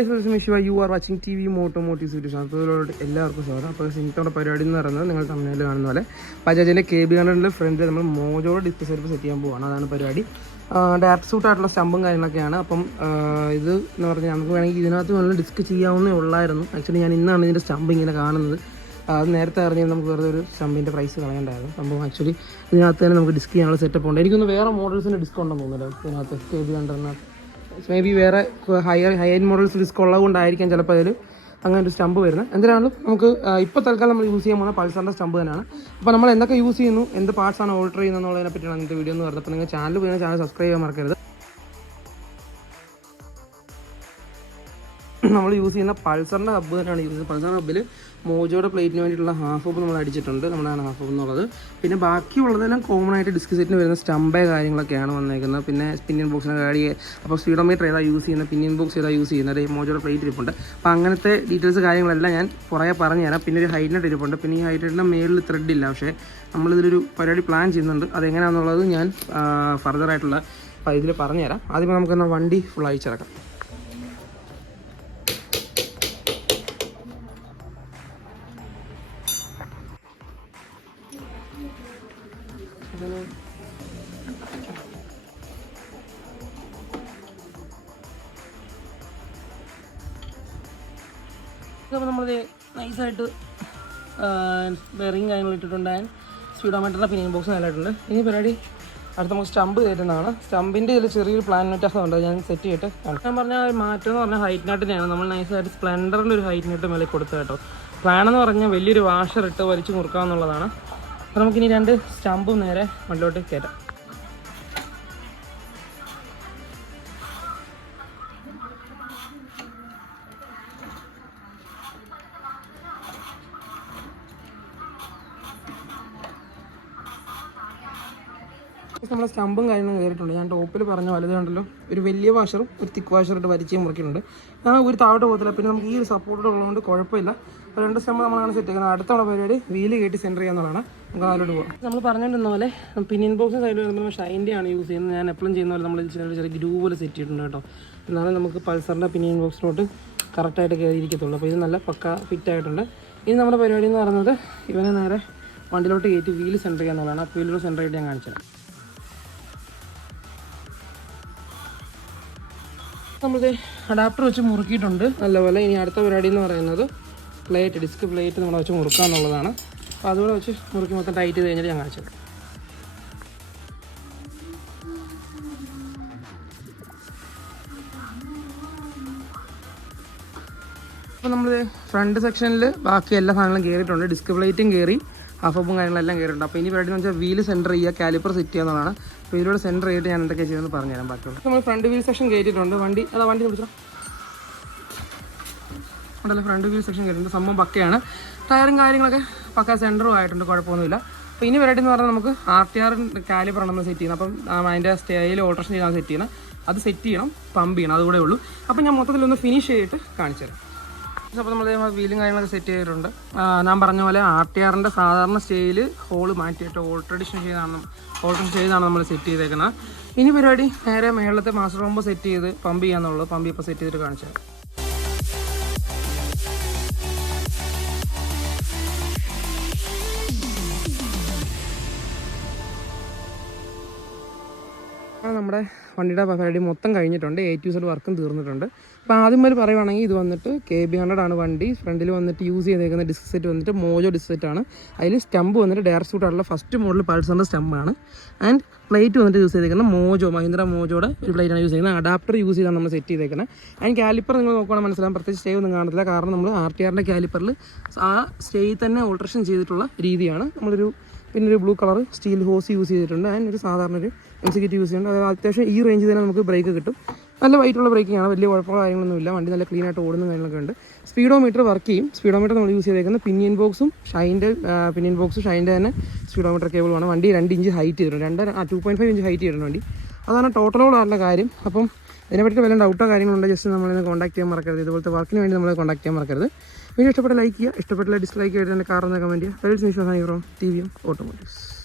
You are watching TV automotive series. അപ്പോൾ എല്ലാവർക്കും സ്വാഗതം. അപ്പോൾ ഇന്നത്തെ പരിപാടി എന്ന് പറയുന്നത് നിങ്ങൾ തമിഴിൽ കാണുന്ന പോലെ ബജാജിൻ്റെ KB100 ഫ്രണ്ടിൽ നമ്മൾ മോജോയുടെ ഡിസ്ക് സെറ്റ് ചെയ്യാൻ പോവുകയാണ്. അതാണ് പരിപാടി. ഡയറക്ട് സൂട്ട് ആയിട്ടുള്ള സ്റ്റമ്പും കാര്യങ്ങളൊക്കെയാണ്. അപ്പം ഇത് എന്ന് പറഞ്ഞാൽ നമുക്ക് വേണമെങ്കിൽ ഇതിനകത്ത് നല്ല ഡിസ്ക് ചെയ്യാവുന്നേ ഉള്ളായിരുന്നു. ആക്ച്വലി ഞാൻ ഇന്നാണ് ഇതിൻ്റെ സ്റ്റമ്പ് ഇങ്ങനെ കാണുന്നത്. അത് നേരത്തെ അറിഞ്ഞാൽ നമുക്ക് വെറുതെ ഒരു സ്റ്റമ്പിൻ്റെ പ്രൈസ് കളയേണ്ടായിരുന്നു. സംഭവം ആക്ച്വലി ഇതിനകത്ത് തന്നെ നമുക്ക് ഡിസ്ക് ചെയ്യാനുള്ള സെറ്റപ്പ് ഉണ്ട്. എനിക്കൊന്ന് വേറെ മോഡൽസിൻ്റെ ഡിസ്ക് ഉണ്ടെന്ന് തോന്നുന്നില്ല ഇതിനകത്ത് KB100. മേ ബി വേറെ ഹൈ എൻഡ് മോഡൽസ് ഡിസ്ക് ഉള്ളത് കൊണ്ടായിരിക്കാം ചിലപ്പോൾ അതിൽ അങ്ങനെ ഒരു സ്റ്റമ്പ് വരുന്നത്. എന്തായാലും നമുക്ക് ഇപ്പോൾ തൽക്കാലം നമ്മൾ യൂസ് ചെയ്യാൻ പോകുന്ന പൾസറിൻ്റെ സ്റ്റമ്പ് തന്നെയാണ്. അപ്പോൾ നമ്മൾ എന്തൊക്കെ യൂസ് ചെയ്യുന്നു, എന്ത് പാർട്സാണ് ഓൾട്ടർ ചെയ്യുന്നത് എന്നുള്ളതിനെ പറ്റിയാണ് ഇന്നത്തെ വീഡിയോ എന്ന് പറഞ്ഞത്. അപ്പോൾ നിങ്ങൾ ചാനൽ പോയി ചാനൽ സബ്സ്ക്രൈബ് ചെയ്യാൻ മറക്കരുത്. നമ്മൾ യൂസ് ചെയ്യുന്ന പൾസറിൻ്റെ ഹബ്ബ് തന്നെയാണ് യൂസ് ചെയ്യുന്നത്. പൾസർ ഹബ്ബിൽ മോജോയുടെ പ്ലേറ്റിന് വേണ്ടിയിട്ടുള്ള ഹാഫ് ഹബ്ബ് നമ്മൾ അടിച്ചിട്ടുണ്ട്. നമ്മളാണ് ഹാഫ് ഹബ്ബ് എന്നുള്ളത്. പിന്നെ ബാക്കിയുള്ളതെല്ലാം കോമൺ ആയിട്ട് ഡിസ്ക് സെറ്റിന് വരുന്ന സ്റ്റമ്പേ കാര്യങ്ങളൊക്കെയാണ് വന്നേക്കുന്നത്. പിന്നെ പിന്നിയൻ ബോക്സിൻ്റെ കാര്യം, അപ്പോൾ സ്പീഡോമീറ്റർ ഏതാ യൂസ് ചെയ്യുന്നത്, പിന്നിയൻ ബോക്സ് ഏതാ യൂസ് ചെയ്യുന്നത്, മോജോയുടെ പ്ലേറ്റ് ഇരിപ്പുണ്ട്. അപ്പോൾ അങ്ങനത്തെ ഡീറ്റെയിൽസ് കാര്യങ്ങളെല്ലാം ഞാൻ പുറകെ പറഞ്ഞു തരാം. പിന്നെ ഒരു ഹൈറ്റ് നെറ്റ് ഇരിപ്പുണ്ട്. പിന്നെ ഈ ഹൈറ്റ് നെറ്റിൻ്റെ മേളിൽ ത്രെഡ് ഇല്ല. പക്ഷേ നമ്മളിതിലൊരു പരിപാടി പ്ലാൻ ചെയ്യുന്നുണ്ട്. അതെങ്ങനെയാണെന്നുള്ളത് ഞാൻ ഫർദറായിട്ടുള്ള ഇതിൽ പറഞ്ഞു തരാം. ആദ്യം നമുക്കെന്നാൽ വണ്ടി ഫുൾ അയച്ചിറക്കാം. അപ്പോൾ നമ്മൾ നൈസായിട്ട് ബെയറിങ് കാര്യങ്ങൾ ഇട്ടിട്ടുണ്ട്. സ്പീഡോമീറ്ററിൻ്റെ പിനിയൻ ബോക്സ് നല്ലതായിട്ടുണ്ട്. ഇനി പരിപാടി അടുത്ത നമുക്ക് സ്റ്റമ്പ് കയറ്റുന്നതാണ്. സ്റ്റമ്പിൻ്റെ ഇതിൽ ചെറിയൊരു പ്ലാൻ വ്യത്യാസമുണ്ട്. ഞാൻ സെറ്റ് ചെയ്തിട്ട് ഞാൻ പറഞ്ഞാൽ മാറ്റം എന്ന് പറഞ്ഞാൽ ഹൈറ്റ് നെറ്റിനെയാണ്. നമ്മൾ നൈസായിട്ട് സ്പ്ലെൻഡറിൻ്റെ ഒരു ഹൈറ്റ് നെറ്റ് മേലെ കൊടുത്തത് കേട്ടോ. പ്ലാൻ എന്ന് പറഞ്ഞാൽ വലിയൊരു വാഷർ ഇട്ട് വലിച്ച് മുറുക്കാമെന്നുള്ളതാണ്. അപ്പോൾ നമുക്കിനി രണ്ട് സ്റ്റമ്പും നേരെ വണ്ടിലോട്ട് കയറ്റാം. നമ്മൾ സ്റ്റമ്പും കാര്യങ്ങളും കയറിയിട്ടുണ്ട്. ഞാൻ ടോപ്പിൽ പറഞ്ഞ വലുത് കണ്ടല്ലോ, ഒരു വലിയ വാഷറും ഒരു തിക്ക് വാഷറിട്ട് വലിച്ചേ മുറിക്കുന്നുണ്ട്. ഞാൻ ഒരു താഴോട്ട് പോകത്തില്ല. പിന്നെ നമുക്ക് ഈ ഒരു സപ്പോർട്ട് ഉള്ളതുകൊണ്ട് കുഴപ്പമില്ല. അപ്പോൾ രണ്ട് സ്റ്റമ്പ് നമ്മളാണ് സെറ്റ് ചെയ്യുന്നത്. അടുത്തുള്ള പരിപാടി വീല് കയറ്റി സെൻറ്റർ ചെയ്യാന്നുള്ളതാണ്. നമുക്ക് അതിലോട്ട് പോകാം. നമ്മൾ പറഞ്ഞിരുന്ന പോലെ പിനിയൻ ബോക്സ് സൈഡിൽ വരുമ്പോൾ ഷൈൻ്റെ ആണ് യൂസ് ചെയ്യുന്നത്. ഞാൻ എപ്പോഴും ചെയ്യുന്ന പോലെ നമ്മൾ ചെറിയ ഗ്രൂ പോലെ സെറ്റ് ചെയ്തിട്ടുണ്ട് കേട്ടോ. എന്നാലും നമുക്ക് പൾസറിൻ്റെ പിനിയൻ ബോക്സിലോട്ട് കറക്റ്റായിട്ട് കയറിയിരിക്കത്തുള്ളൂ. അപ്പോൾ ഇത് നല്ല പക്ക ഫിറ്റായിട്ടുണ്ട്. ഇനി നമ്മുടെ പരിപാടി എന്ന് പറയുന്നത് ഇവനെ നേരെ വണ്ടിയിലോട്ട് കയറ്റി വീല് സെൻറ്റർ ചെയ്യാന്നുള്ളതാണ്. അപ്പോൾ വീലിലോട്ട് സെൻറ്റർ ആയിട്ട് ഞാൻ കാണിച്ചു തരാം. നമ്മൾ അഡാപ്റ്റർ വെച്ച് മുറുക്കിയിട്ടുണ്ട് നല്ലപോലെ. ഇനി അടുത്ത പരിപാടി എന്ന് പറയുന്നത് പ്ലേറ്റ്, ഡിസ്ക് പ്ലേറ്റ് നമ്മൾ വെച്ച് മുറുക്കുക എന്നുള്ളതാണ്. അപ്പോൾ അതുകൂടെ വെച്ച് മുറുക്കി മൊത്തം ടൈറ്റ് ചെയ്ത് കഴിഞ്ഞിട്ട് ഞാൻ കാണിച്ചത്. അപ്പോൾ നമ്മൾ ഫ്രണ്ട് സെക്ഷനിൽ ബാക്കി എല്ലാ സാധനങ്ങളും കയറിയിട്ടുണ്ട്. ഡിസ്ക് പ്ലേറ്റും കയറി, ഹാഫ് ഹബ്ബും കാര്യങ്ങളെല്ലാം കയറിയിട്ടുണ്ട്. അപ്പോൾ ഇനി പരിപാടി എന്ന് വെച്ചാൽ വീല് സെൻറ്റർ ചെയ്യുക, കാലിപ്പർ സെറ്റ് ചെയ്യുക എന്നുള്ളതാണ്. അപ്പോൾ ഇതിലൂടെ സെൻറ്റർ ചെയ്തിട്ട് ഞാൻ എന്തൊക്കെ ചെയ്യുന്നത് പറഞ്ഞുതരാം ബാക്കിയുള്ള. നമ്മൾ ഫ്രണ്ട് വീൽ സെക്ഷൻ കയറ്റിയിട്ടുണ്ട്. വണ്ടി വിളിച്ചോ ഉണ്ടല്ലോ. ഫ്രണ്ട് വീൽ സെക്ഷൻ കയറ്റിയിട്ടുണ്ട്. സംഭവം പക്കയാണ്. ടയറും കാര്യങ്ങളൊക്കെ പക്ക സെൻറ്ററും ആയിട്ടുണ്ട്, കുഴപ്പമൊന്നുമില്ല. അപ്പോൾ ഇനി പരിപാടി എന്ന് പറഞ്ഞാൽ നമുക്ക് RTR കാലിപ്പറാണ് നമ്മൾ സെറ്റ് ചെയ്യുന്നത്. അപ്പം അതിൻ്റെ സ്റ്റൈൽ ഓൾട്രേഷൻ ചെയ്താണ് സെറ്റ് ചെയ്യുന്നത്. അത് സെറ്റ് ചെയ്യണം, പമ്പ് ചെയ്യണം, അതുകൂടെ ഉള്ളൂ. അപ്പോൾ ഞാൻ മൊത്തത്തിലൊന്ന് ഫിനിഷ് ചെയ്തിട്ട് കാണിച്ചു തരാം. അപ്പോൾ നമ്മൾ വീലും കാര്യങ്ങളൊക്കെ സെറ്റ് ചെയ്തിട്ടുണ്ട്. ഞാൻ പറഞ്ഞ പോലെ RTRൻ്റെ സാധാരണ സ്റ്റൈൽ ഹോള് മാറ്റിയിട്ട് ഓൾട്രേഷൻ ചെയ്താണ് നമ്മൾ സെറ്റ് ചെയ്തേക്കുന്നത്. ഇനി പരിപാടി നേരെ മേളത്തെ മാസ്റ്റർ പമ്പ് സെറ്റ് ചെയ്ത് പമ്പ് ചെയ്യാന്നുള്ളൂ. പമ്പ് ഇപ്പോൾ സെറ്റ് ചെയ്തിട്ട് കാണിച്ചു തരാം. നമ്മുടെ വണ്ടിയുടെ പരിപാടി മൊത്തം കഴിഞ്ഞിട്ടുണ്ട്. A to Z വർക്കും തീർന്നിട്ടുണ്ട്. അപ്പോൾ ആദ്യം വരെ പറയുവാണെങ്കിൽ ഇത് വന്നിട്ട് KB100 ആണ് വണ്ടി. ഫ്രണ്ടിൽ വന്നിട്ട് യൂസ് ചെയ്തേക്കുന്ന ഡിസ്ക് സെറ്റ് വന്നിട്ട് മോജോ ഡിസ്ക് സെറ്റാണ്. അതിൽ സ്റ്റമ്പ് വന്നിട്ട് ഡയറക്ട് സൂട്ടായിട്ടുള്ള ഫസ്റ്റ് മോഡൽ പൾസറിൻ്റെ സ്റ്റമ്പാണ്. ആൻഡ് പ്ലേറ്റ് വന്നിട്ട് യൂസ് ചെയ്തേക്കുന്ന മഹീന്ദ്ര മോജോയുടെ ഒരു പ്ലേറ്റാണ് യൂസ് ചെയ്യുന്നത്. അഡാപ്റ്റർ യൂസ് ചെയ്താണ് നമ്മൾ സെറ്റ് ചെയ്തേക്കുന്നത്. ആൻഡ് കാലിപ്പർ നിങ്ങൾ നോക്കുകയാണെങ്കിൽ മനസ്സിലാകും, പ്രത്യേകിച്ച് സ്റ്റേ ഒന്നും കാണത്തില്ല. കാരണം നമ്മൾ RTRൻ്റെ കാലിപ്പറിൽ ആ സ്റ്റേയിൽ തന്നെ ഓൾട്രേഷൻ ചെയ്തിട്ടുള്ള രീതിയാണ്. പിന്നെ ഒരു ബ്ലൂ കളർ സ്റ്റീൽ ഹോസ് യൂസ് ചെയ്തിട്ടുണ്ട്. ആൻഡ് ഒരു സാധാരണ ഒരു MCKT യൂസ് ചെയ്യുന്നുണ്ട്. അതായത് അത്യാവശ്യം ഈ റേഞ്ചിൽ തന്നെ നമുക്ക് ബ്രേക്ക് കിട്ടും. നല്ല വൈറ്റുള്ള ബ്രേക്കിംഗ് ആണ്. വലിയ കുഴപ്പമോ കാര്യങ്ങളൊന്നുമില്ല. വണ്ടി നല്ല ക്ലീൻ ആയിട്ട് ഓടുന്ന കാര്യങ്ങളൊക്കെ ഉണ്ട്. സ്പീഡോമീറ്റർ വർക്ക് ചെയ്യും. സ്പീഡോമീറ്റർ നമ്മൾ യൂസ് ചെയ്തേക്കുന്ന പിനിയൻ ബോക്സും ഷൈൻ്റെ തന്നെ സ്പീഡോമീറ്റർ കേബിളുമാണ്. വണ്ടി 2 ഇഞ്ച് ഹൈറ്റ് ചെയ്തിട്ടുണ്ട്. 2.5 ഇഞ്ച് ഹൈറ്റ് ചെയ്തിട്ടുണ്ട് വണ്ടി. അതാണ് ടോട്ടലോടുള്ള കാര്യം. അപ്പം ഇതിനെപ്പറ്റി വല്ല ഡൗട്ടോ കാര്യങ്ങളുണ്ടോ ജസ്റ്റ് നമ്മളെ കോൺടാക്ട് ചെയ്യാൻ മറക്കരുത്. ഇതുപോലത്തെ വർക്കിന് വേണ്ടി നമ്മളെ കോൺടാക്ട് ചെയ്യാൻ മറക്കരുത്. വീഡിയോ ഇഷ്ടപ്പെട്ട ലൈക്ക് ചെയ്യുക, ഇഷ്ടപ്പെട്ട ഡിസ്ലൈക്ക് ചെയ്തിട്ട് എൻ്റെ കാറൊന്ന് കമൻറ്റ് ചെയ്യുക. Wells Nisha's from TV automotives.